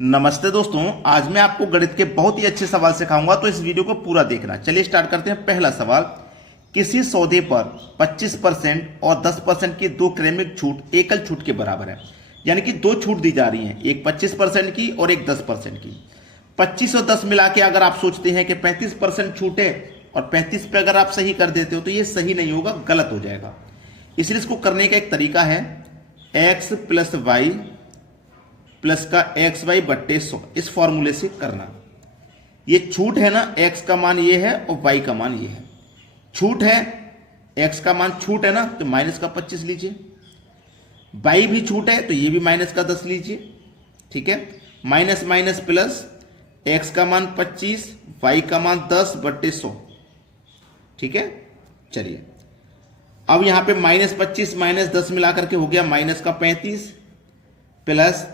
नमस्ते दोस्तों, आज मैं आपको गणित के बहुत ही अच्छे सवाल सिखाऊंगा, तो इस वीडियो को पूरा देखना। चलिए स्टार्ट करते हैं। पहला सवाल, किसी सौदे पर 25% और 10% की दो क्रमिक छूट एकल छूट के बराबर है। यानी कि दो छूट दी जा रही हैं, एक 25% की और एक 10% की। 25 और 10 मिला के अगर आप सोचते हैं कि 35% छूट है और 35 पे अगर आप सही कर देते हो तो ये सही नहीं होगा, गलत हो जाएगा। इसलिए इसको करने का एक तरीका है, x प्लस वाई प्लस का एक्स वाई बट्टे 100, इस फॉर्मूले से करना। ये छूट है ना, x का मान ये है और y का मान ये है। छूट है, x का मान छूट है ना, तो माइनस का 25 लीजिए। y भी छूट है तो ये भी माइनस का 10 लीजिए। ठीक है, माइनस माइनस प्लस, x का मान 25, y का मान 10 बट्टे 100। ठीक है, चलिए अब यहां पे माइनस 25 माइनस 10 मिलाकर के हो गया माइनस का 35 प्लस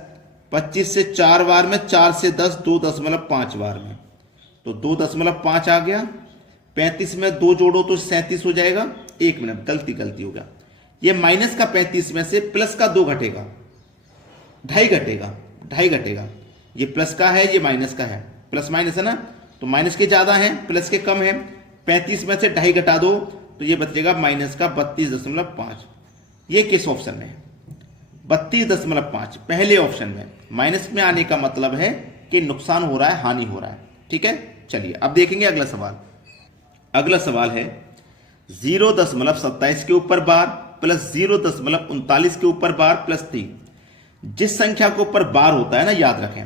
25 से 4 बार में, 4 से 10, 2.5 बार में, तो 2.5 आ गया। 35 में 2 जोड़ो तो 37 हो जाएगा। एक मिनट, गलती हो गया। ये माइनस का 35 में से प्लस का 2 घटेगा, ढाई घटेगा। ये प्लस का है, ये माइनस का है, प्लस माइनस है ना, तो माइनस के ज्यादा है, प्लस के कम है। 35 में से ढाई घटा दो तो ये बचेगा माइनस का 32.5। ये किस ऑप्शन में है? 32.5 पहले ऑप्शन में। माइनस में आने का मतलब है कि नुकसान हो रहा है, हानि हो रहा है। ठीक है, चलिए अब देखेंगे अगला सवाल। अगला सवाल है 0.27 के ऊपर बार प्लस 0.39 के ऊपर बार प्लस 3। जिस संख्या के ऊपर बार होता है ना, याद रखें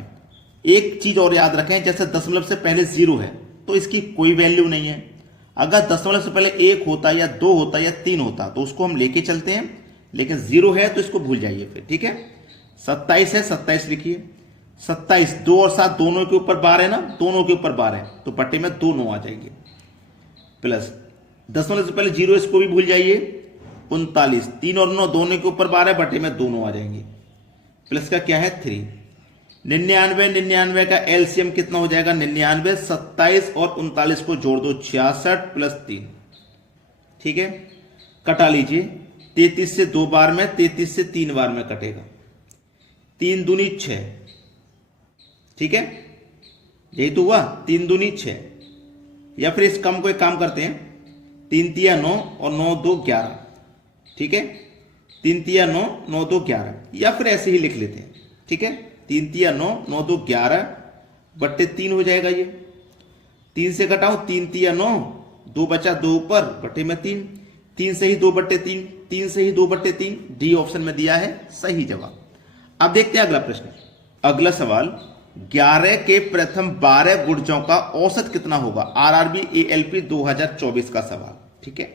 एक चीज और याद रखें, जैसे दशमलव से पहले 0 है तो इसकी कोई वैल्यू नहीं है। अगर दशमलव से पहले 1 होता या 2 होता या 3 होता तो उसको हम लेके चलते हैं, लेकिन 0 है तो इसको भूल जाइए फिर। ठीक है, 27 है, 27 लिखिए। 27, 2 और 7 दोनों के ऊपर बार है ना, दोनों के ऊपर बार है तो पट्टे में 2 9 आ जाएंगे। प्लस दशमलव से पहले 0, इसको भी भूल जाइए। 39, 3 और 9 दोनों के ऊपर बार है, बट्टे में 2 9 आ जाएंगे। प्लस का क्या है 3। 99 का एलसीएम कितना हो जाएगा? 99। 27 और 39 को जोड़ दो, 66 प्लस 3। ठीक है, कटा लीजिए। 33 से 2 बार में, 33 से 3 बार में कटेगा। 3 दूनी 6। ठीक है, यही तो हुआ, 3 दूनी 6। या फिर इस कम को एक काम करते हैं, 3 तिया 9 और 9 2 11। ठीक है, 3 तिया 9, 9 2 11, या फिर ऐसे ही लिख लेते हैं। ठीक है, 3 तिया 9, 9 2 11 बट्टे 3 हो जाएगा। ये 3 से घटाओ, 3 तिया 9, 2 बचा, 2 ऊपर बट्टे में 3, 3 से ही 2 बट्टे 3, 3 से ही 2 बट्टे 3। डी ऑप्शन में दिया है सही जवाब। अब देखते हैं अगला प्रश्न। अगला सवाल, 11 के प्रथम 12 गुणजों का औसत कितना होगा? आरआरबी एएलपी 2024 का सवाल। ठीक है,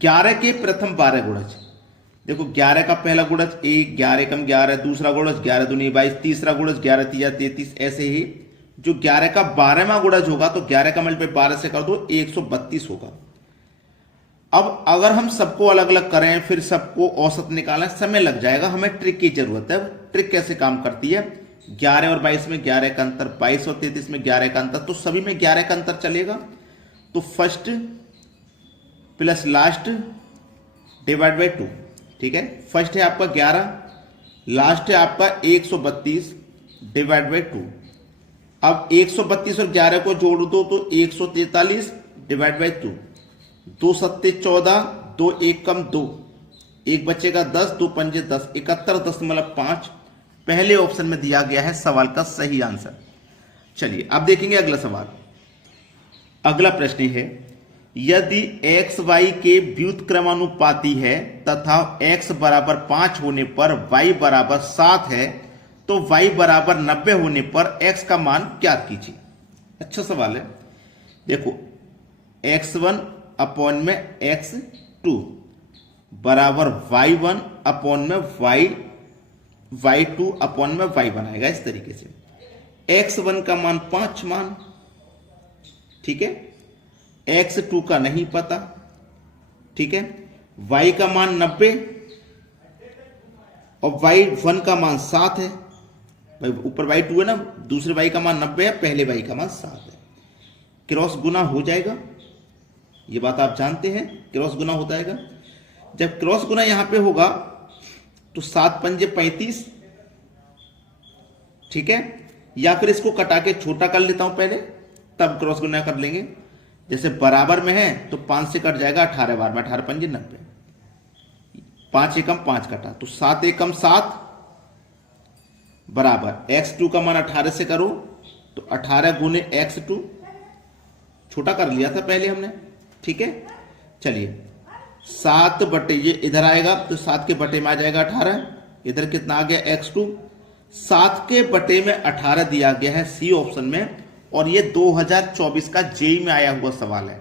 11 के प्रथम 12 गुणज। देखो 11 का पहला गुणज 1, 11 कम 11, दूसरा गुणज 11 दूनी 22, तीसरा गुणज 11 तिया 33। ऐसे ही जो 11 का 12वां गुणज होगा तो 11 का मल्टीप्लाई 12 से कर दो, 132 होगा। अब अगर हम सबको अलग अलग करें, फिर सबको औसत निकालें, समय लग जाएगा। हमें ट्रिक की जरूरत है। ट्रिक कैसे काम करती है? 11 और 22 में 11 का अंतर, 22 और 33 में 11 का अंतर, तो सभी में 11 का अंतर चलेगा। तो first plus last divide by 2। ठीक है, फर्स्ट है आपका 11, लास्ट है आपका 132 डिवाइड बाई 2। अब 132 और 11 को जोड़ दो तो 143 डिवाइड बाई 2। 2 सत्ते 14, 2 1 कम 2, 1 बचेगा 10, 2 पंजे 10, 71.5 पहले ऑप्शन में दिया गया है सवाल का सही आंसर। चलिए अब देखेंगे अगला सवाल। अगला प्रश्न है, यदि x y के व्युत्क्रमानुपाती है तथा x बराबर 5 होने पर y बराबर 7 है तो y बराबर 90 होने पर x का मान ज्ञात कीजिए। अच्छा सवाल है। देखो x1 अपॉन में x2 बराबर y1 अपॉन में y2 अपॉन में y बनाएगा इस तरीके से। x1 का मान 5 मान, ठीक है, x2 का नहीं पता। ठीक है, y का मान 90 और y1 का मान 7 है। भाई ऊपर y2 है ना, दूसरे y का मान 90 है, पहले y का मान 7 है। क्रॉस गुना हो जाएगा, ये बात आप जानते हैं, क्रॉस गुना होता है। जब क्रॉस गुना यहां पे होगा तो 7 पंजे 35, ठीक है, या फिर इसको कटा के छोटा कर लेता हूं पहले, तब क्रॉस गुना कर लेंगे। जैसे बराबर में है तो 5 से कट जाएगा 18 बार में, 18 पंजे 90, 5 एकम 5 कटा तो 7 एकम 7 बराबर x2 का मान 18 से करो तो 18 गुने x2, छोटा कर लिया था पहले हमने, ठीक है। चलिए 7 बटे ये इधर आएगा तो 7 के बटे में आ जाएगा 18, इधर कितना आ गया x2, 7 के बटे में 18 दिया गया है सी ऑप्शन में, और ये 2024 का जेई में आया हुआ सवाल है,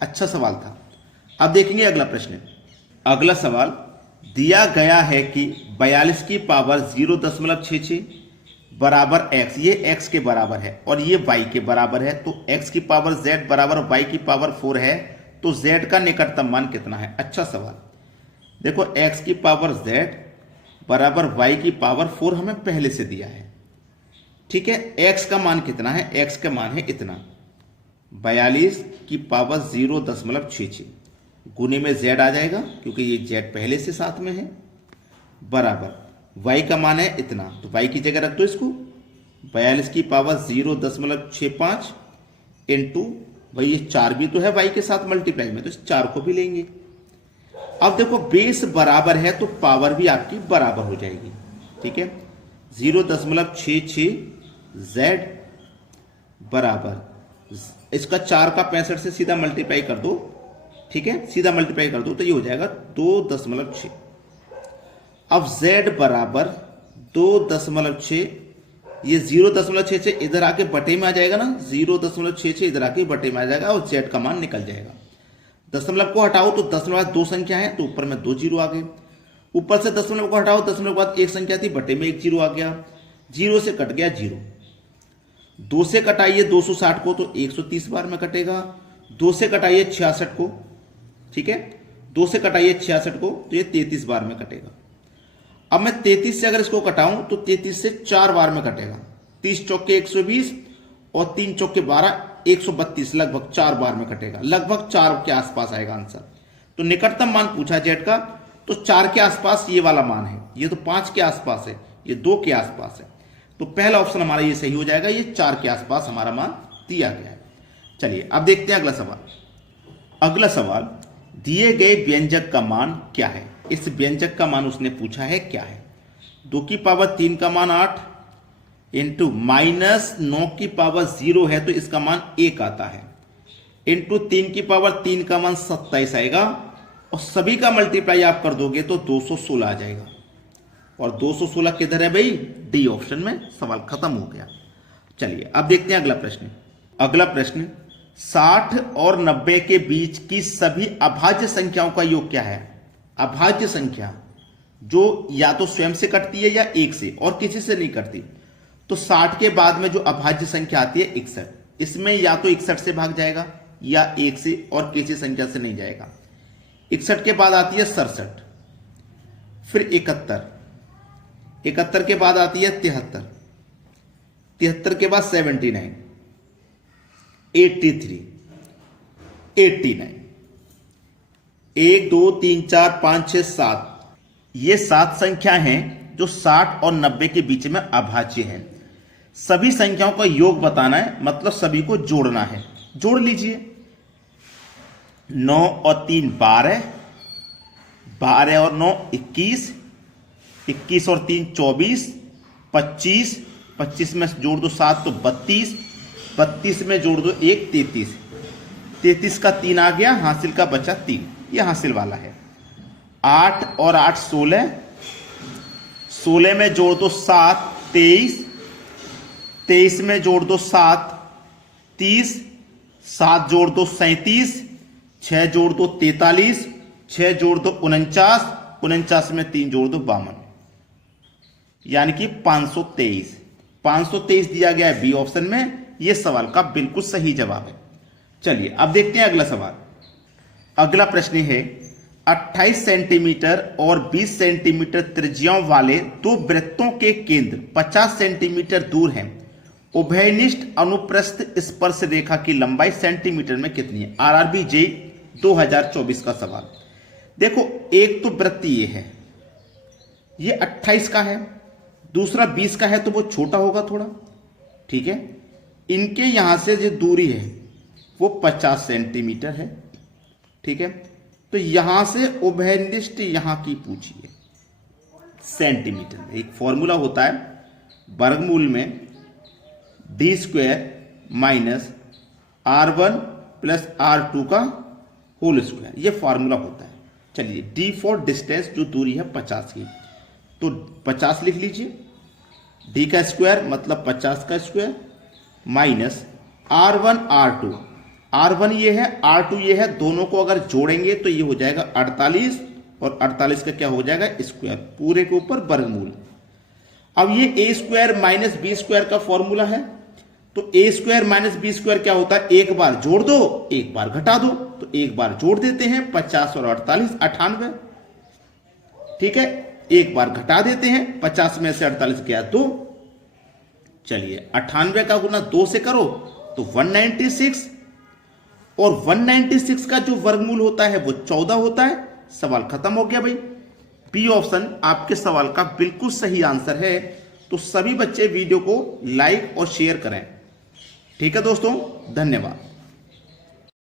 अच्छा सवाल था। अब देखेंगे अगला प्रश्न। अगला सवाल दिया गया है कि 42 की पावर 0.66 बराबर x, ये x के बराबर है और ये y के बराबर है, तो x की पावर z बराबर y की पावर 4 है, तो z का निकटतम मान कितना है? अच्छा सवाल। देखो x की पावर z बराबर y की पावर 4 हमें पहले से दिया है, ठीक है। x का मान कितना है? x का मान है इतना, 42 की पावर 0.66 गुने में z आ जाएगा क्योंकि ये z पहले से साथ में है, बराबर y का मान है इतना, तो y की जगह रख दो इसको, 42 की पावर 0.65 इंटू भाई ये 4 भी तो है y के साथ मल्टीप्लाई में, तो इस 4 को भी लेंगे। अब देखो बेस बराबर है तो पावर भी आपकी बराबर हो जाएगी, ठीक है। 0.66 z बराबर इसका 4 का 65 से सीधा मल्टीप्लाई कर दो, ठीक है, सीधा मल्टीप्लाई कर दो तो ये हो जाएगा 2.6। अब z बराबर 2.6, ये 0.6 से इधर आके बटे में आ जाएगा ना, 0.6 से इधर आके बटे में आ जाएगा और z का मान निकल जाएगा। दशमलव को हटाओ तो दशमलव बाद 2 संख्या है तो ऊपर में 2 जीरो आ गए, ऊपर से दशमलव को हटाओ, दशमलव के बाद 1 संख्या थी बटे में 1 जीरो आ गया, 0 से कट गया 0, 2 से कटाइए 260 को तो 130 बार में कटेगा, 2 से कटाइए 66 को, ठीक है, 2 से कटाइए 66 को तो ये 33 बार में कटेगा। अब मैं 33 से अगर इसको कटाऊं तो 33 से 4 बार में कटेगा, 30 चौके 120 और 3 चौके 12 132, लगभग 4 बार में कटेगा, लगभग 4 के आसपास आएगा आंसर। तो निकटतम मान पूछा जेड का, तो 4 के आसपास ये वाला मान है, ये तो 5 के आसपास है, ये 2 के आसपास है, तो पहला ऑप्शन हमारा ये सही हो जाएगा, ये 4 के आसपास हमारा मान दिया गया है। चलिए अब देखते हैं अगला सवाल। अगला सवाल दिए गए व्यंजक का मान क्या है? इस व्यंजक का मान उसने पूछा है क्या है। 2 की पावर 3 का मान 8 इंटू माइनस 9 की पावर 0 है तो इसका मान 1 आता है, इंटू 3 की पावर 3 का मान 27 आएगा, और सभी का मल्टीप्लाई आप कर दोगे तो 216 आ जाएगा। और 216 किधर है भाई? डी ऑप्शन में। सवाल खत्म हो गया। चलिए अब देखते हैं अगला प्रश्न। अगला प्रश्न 60 और 90 के बीच की सभी अभाज्य संख्याओं का योग क्या है? अभाज्य संख्या जो या तो स्वयं से कटती है या 1 से, और किसी से नहीं कटती, तो 60 के बाद में जो अभाज्य संख्या आती है 61, इसमें या तो 61 से भाग जाएगा या 1 से, और किसी संख्या से नहीं जाएगा। 61 के बाद आती है 67, फिर 71, 71 के बाद आती है 73, 73 के बाद 79, 83, 89, 1 2 3 4 5 6 7, ये 7 संख्या हैं जो 60 और 90 के बीच में अभाज्य हैं। सभी संख्याओं का योग बताना है, मतलब सभी को जोड़ना है। जोड़ लीजिए, 9 और 3 12, 12 और 9 21, 21 और 3 24, 25, 25 में जोड़ दो 7 तो 32, 32 में जोड़ दो 1 33, 33 का 3 आ गया, हासिल का बचा 3, ये हासिल वाला है। 8 और 8 16, 16 में जोड़ दो 7 23, 23 में जोड़ दो 7 30, 7 जोड़ दो 37, 6 जोड़ दो 43, 6 जोड़ दो 49, 49 में 3 जोड़ दो 52, यानी कि 523। 523 दिया गया है बी ऑप्शन में, यह सवाल का बिल्कुल सही जवाब है। चलिए अब देखते हैं अगला सवाल। अगला प्रश्न है 28 सेंटीमीटर और 20 सेंटीमीटर त्रिज्याओं वाले दो वृत्तों के केंद्र 50 सेंटीमीटर दूर हैं। उभयनिष्ठ अनुप्रस्थ स्पर्श रेखा की लंबाई सेंटीमीटर में कितनी है? आरआरबी जेई 2024 का सवाल। देखो एक तो वृत्त ये है, ये 28 का है, दूसरा 20 का है, तो वो छोटा होगा थोड़ा, ठीक है। इनके यहां से जो दूरी है वो 50 सेंटीमीटर है, ठीक है। तो यहां से उभयनिष्ठ यहां की पूछिए सेंटीमीटर में। एक फॉर्मूला होता है वर्गमूल में D square minus R1 plus R2 का होल स्क्वायर, ये फॉर्मूला होता है। चलिए, डी फॉर डिस्टेंस, जो दूरी है 50 की, तो 50 लिख लीजिए। डी का स्क्वायर मतलब 50 का square minus R1 R2, R1 ये है, R2 ये है, दोनों को अगर जोड़ेंगे तो ये हो जाएगा 48 और 48 का क्या हो जाएगा स्क्वायर, पूरे के ऊपर वर्गमूल। अब ये ए स्क्वायर माइनस बी स्क्वायर का फॉर्मूला है, तो ए स्क्वायर माइनस बी स्क्वायर क्या होता है, एक बार जोड़ दो एक बार घटा दो, तो एक बार जोड़ देते हैं 50 और 48 98, ठीक है। एक बार घटा देते हैं, 50 में से 48 गया 2, चलिए 98 का गुना 2 से करो तो 196, और 196 का जो वर्गमूल होता है वो 14 होता है। सवाल खत्म हो गया भाई। बी ऑप्शन आपके सवाल का बिल्कुल सही आंसर है। तो सभी बच्चे वीडियो को लाइक और शेयर करें, ठीक है दोस्तों, धन्यवाद।